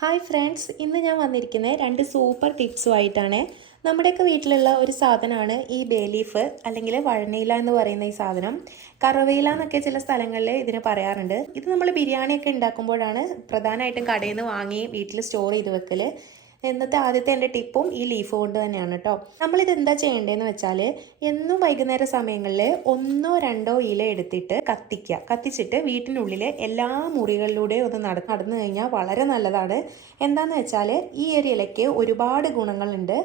Hi friends ഇന്ന് ഞാൻ വന്നിരിക്കുന്നത് രണ്ട് സൂപ്പർ ടിപ്സുമായിട്ടാണ് നമ്മുടെയൊക്കെ വീട്ടിലുള്ള ഒരു സാധനമാണ് ഈ ബേ ലീഫ് അല്ലെങ്കിൽ വഴനയില എന്ന് പറയുന്ന ഈ സാധനം. കറവയില എന്നൊക്കെ ചില സ്ഥലങ്ങളിൽ ഇതിന് പറയാറുണ്ട്. ഇത് നമ്മൾ ബിരിയാണിയൊക്കെ ഉണ്ടാക്കുമ്പോഴാണ് പ്രധാനമായിട്ടും കടയിൽ നിന്ന് വാങ്ങി വീട്ടിൽ സ്റ്റോർ ചെയ്ത് വെക്കൽ ഇന്നത്തെ ആദ്യത്തെ എന്റെ ടിപ്പും ഈ ലീഫ് കൊണ്ട് തന്നെയാണ് കേട്ടോ. നമ്മളിത് എന്താ ചെയ്യേണ്ടതെന്ന് വെച്ചാൽ എന്നും വൈകുന്നേര സമയങ്ങളിൽ ഒന്നോ രണ്ടോ ഇല എടുത്തിട്ട് കത്തിക്കുക. കത്തിച്ചിട്ട് വീട്ടിനുള്ളിലെ എല്ലാ മുറികളിലൂടെ ഒന്ന് നട നടന്നു കഴിഞ്ഞാൽ വളരെ നല്ലതാണ്. എന്താണെന്ന് വെച്ചാൽ ഈ ഒരു ഇലയ്ക്ക് ഒരുപാട് ഗുണങ്ങളുണ്ട്.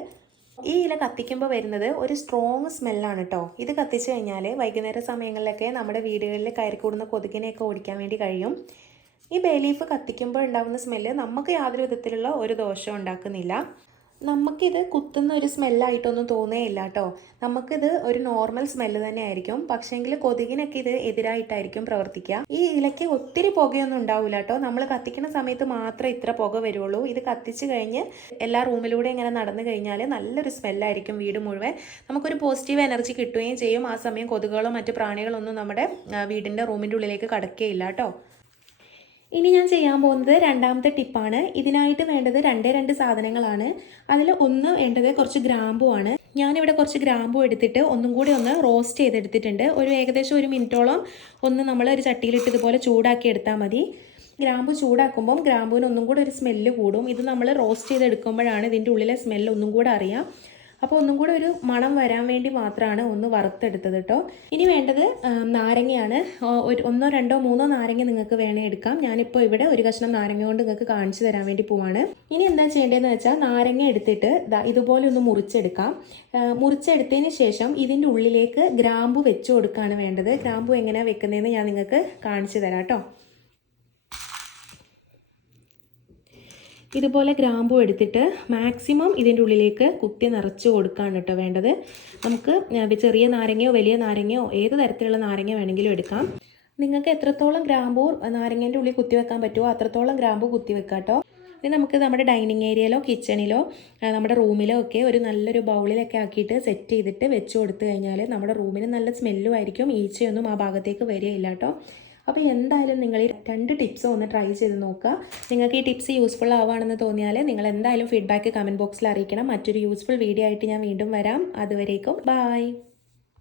ഈ ഇല കത്തിക്കുമ്പോൾ വരുന്നത് ഒരു സ്ട്രോങ് സ്മെല്ലാണ് കേട്ടോ. ഇത് കത്തിച്ചു കഴിഞ്ഞാൽ വൈകുന്നേര സമയങ്ങളിലൊക്കെ നമ്മുടെ വീടുകളിൽ കയറി കൂടുന്ന കൊതുകിനെയൊക്കെ ഓടിക്കാൻ വേണ്ടി കഴിയും. ഈ ബേ ലീഫ് കത്തിക്കുമ്പോൾ ഉണ്ടാകുന്ന സ്മെല്ല് നമുക്ക് യാതൊരു വിധത്തിലുള്ള ഒരു ദോഷം ഉണ്ടാക്കുന്നില്ല. നമുക്കിത് കുത്തുന്ന ഒരു സ്മെല്ലായിട്ടൊന്നും തോന്നുകയില്ല കേട്ടോ. നമുക്കിത് ഒരു നോർമൽ സ്മെല്ല് തന്നെ ആയിരിക്കും പക്ഷേങ്കിൽ കൊതുകിനൊക്കെ ഇത് എതിരായിട്ടായിരിക്കും പ്രവർത്തിക്കുക. ഈ ഇലയ്ക്ക് ഒത്തിരി പുകയൊന്നും ഉണ്ടാവില്ല കേട്ടോ. നമ്മൾ കത്തിക്കുന്ന സമയത്ത് മാത്രമേ ഇത്ര പുക വരുള്ളൂ. ഇത് കത്തിച്ച് കഴിഞ്ഞ് എല്ലാ റൂമിലൂടെ ഇങ്ങനെ നടന്നു കഴിഞ്ഞാൽ നല്ലൊരു സ്മെല്ലായിരിക്കും വീട് മുഴുവൻ. നമുക്കൊരു പോസിറ്റീവ് എനർജി കിട്ടുകയും ചെയ്യും. ആ സമയം കൊതുകുകളോ മറ്റു പ്രാണികളൊന്നും നമ്മുടെ വീടിന്റെ റൂമിന്റെ ഉള്ളിലേക്ക് കടക്കുകയില്ല കേട്ടോ. ഇനി ഞാൻ ചെയ്യാൻ പോകുന്നത് രണ്ടാമത്തെ ടിപ്പാണ്. ഇതിനായിട്ട് വേണ്ടത് രണ്ടേ രണ്ട് സാധനങ്ങളാണ്. അതിൽ ഒന്ന് വേണ്ടത് കുറച്ച് ഗ്രാമ്പു ആണ്. ഞാനിവിടെ കുറച്ച് ഗ്രാമ്പു എടുത്തിട്ട് ഒന്നും കൂടി ഒന്ന് റോസ്റ്റ് ചെയ്തെടുത്തിട്ടുണ്ട്. ഒരു ഏകദേശം ഒരു മിനിറ്റോളം ഒന്ന് നമ്മൾ ഒരു ചട്ടിയിലിട്ട് ഇതുപോലെ ചൂടാക്കി എടുത്താൽ മതി. ഗ്രാമ്പു ചൂടാക്കുമ്പം ഗ്രാമ്പുവിന് ഒന്നും കൂടി ഒരു സ്മെല്ല് കൂടും. ഇത് നമ്മൾ റോസ്റ്റ് ചെയ്തെടുക്കുമ്പോഴാണ് ഇതിന്റെ ഉള്ളിലെ സ്മെല്ല് ഒന്നും കൂടെ അറിയാം. അപ്പോൾ ഒന്നും കൂടെ ഒരു മണം വരാൻ വേണ്ടി മാത്രമാണ് ഒന്ന് വറുത്തെടുത്തത് കേട്ടോ ഇനി വേണ്ടത് നാരങ്ങയാണ്. ഒരു ഒന്നോ രണ്ടോ മൂന്നോ നാരങ്ങ നിങ്ങൾക്ക് വേണേ എടുക്കാം. ഞാനിപ്പോൾ ഇവിടെ ഒരു കഷ്ണം നാരങ്ങ കൊണ്ട് നിങ്ങൾക്ക് കാണിച്ചു തരാൻ വേണ്ടി പോവാണ്. ഇനി എന്താ ചെയ്യേണ്ടതെന്ന് വെച്ചാൽ നാരങ്ങ എടുത്തിട്ട് ഇതുപോലെ ഒന്ന് മുറിച്ചെടുക്കാം. മുറിച്ചെടുത്തതിന് ശേഷം ഇതിന്റെ ഉള്ളിലേക്ക് ഗ്രാമ്പു വെച്ച് കൊടുക്കുകയാണ് വേണ്ടത്. ഗ്രാമ്പു എങ്ങനെയാണ് വെക്കുന്നതെന്ന് ഞാൻ നിങ്ങൾക്ക് കാണിച്ചു തരാം കേട്ടോ ഇതുപോലെ ഗ്രാമ്പു എടുത്തിട്ട് മാക്സിമം ഇതിന്റെ ഉള്ളിലേക്ക് കുത്തി നിറച്ച് കൊടുക്കുകയാണ് കേട്ടോ വേണ്ടത്. നമുക്ക് ചെറിയ നാരങ്ങയോ വലിയ നാരങ്ങയോ ഏത് തരത്തിലുള്ള നാരങ്ങ വേണമെങ്കിലും എടുക്കാം. നിങ്ങൾക്ക് എത്രത്തോളം ഗ്രാമ്പൂ നാരങ്ങേന്റെ ഉള്ളിൽ കുത്തി വെക്കാൻ പറ്റുമോ അത്രത്തോളം ഗ്രാമ്പൂ കുത്തി വെക്കാം കേട്ടോ. ഇത് നമുക്ക് നമ്മുടെ ഡൈനിങ് ഏരിയയിലോ കിച്ചണിലോ നമ്മുടെ റൂമിലോ ഒക്കെ ഒരു നല്ലൊരു ബൗളിലൊക്കെ ആക്കിയിട്ട് സെറ്റ് ചെയ്തിട്ട് വെച്ച് കൊടുത്തു കഴിഞ്ഞാൽ നമ്മുടെ റൂമിന് നല്ല സ്മെല്ലും ആയിരിക്കും. ഈച്ചയൊന്നും ആ ഭാഗത്തേക്ക് വരികയില്ല കേട്ടോ. അപ്പോൾ എന്തായാലും നിങ്ങൾ ഈ രണ്ട് ടിപ്സും ഒന്ന് ട്രൈ ചെയ്ത് നോക്കുക. നിങ്ങൾക്ക് ഈ ടിപ്സ് യൂസ്ഫുൾ ആവുകയാണെന്ന് തോന്നിയാൽ നിങ്ങൾ എന്തായാലും ഫീഡ്ബാക്ക് കമന്റ് ബോക്സിൽ അറിയിക്കണം. മറ്റൊരു യൂസ്ഫുൾ വീഡിയോ ആയിട്ട് ഞാൻ വീണ്ടും വരാം. അതുവരേക്കും ബായ്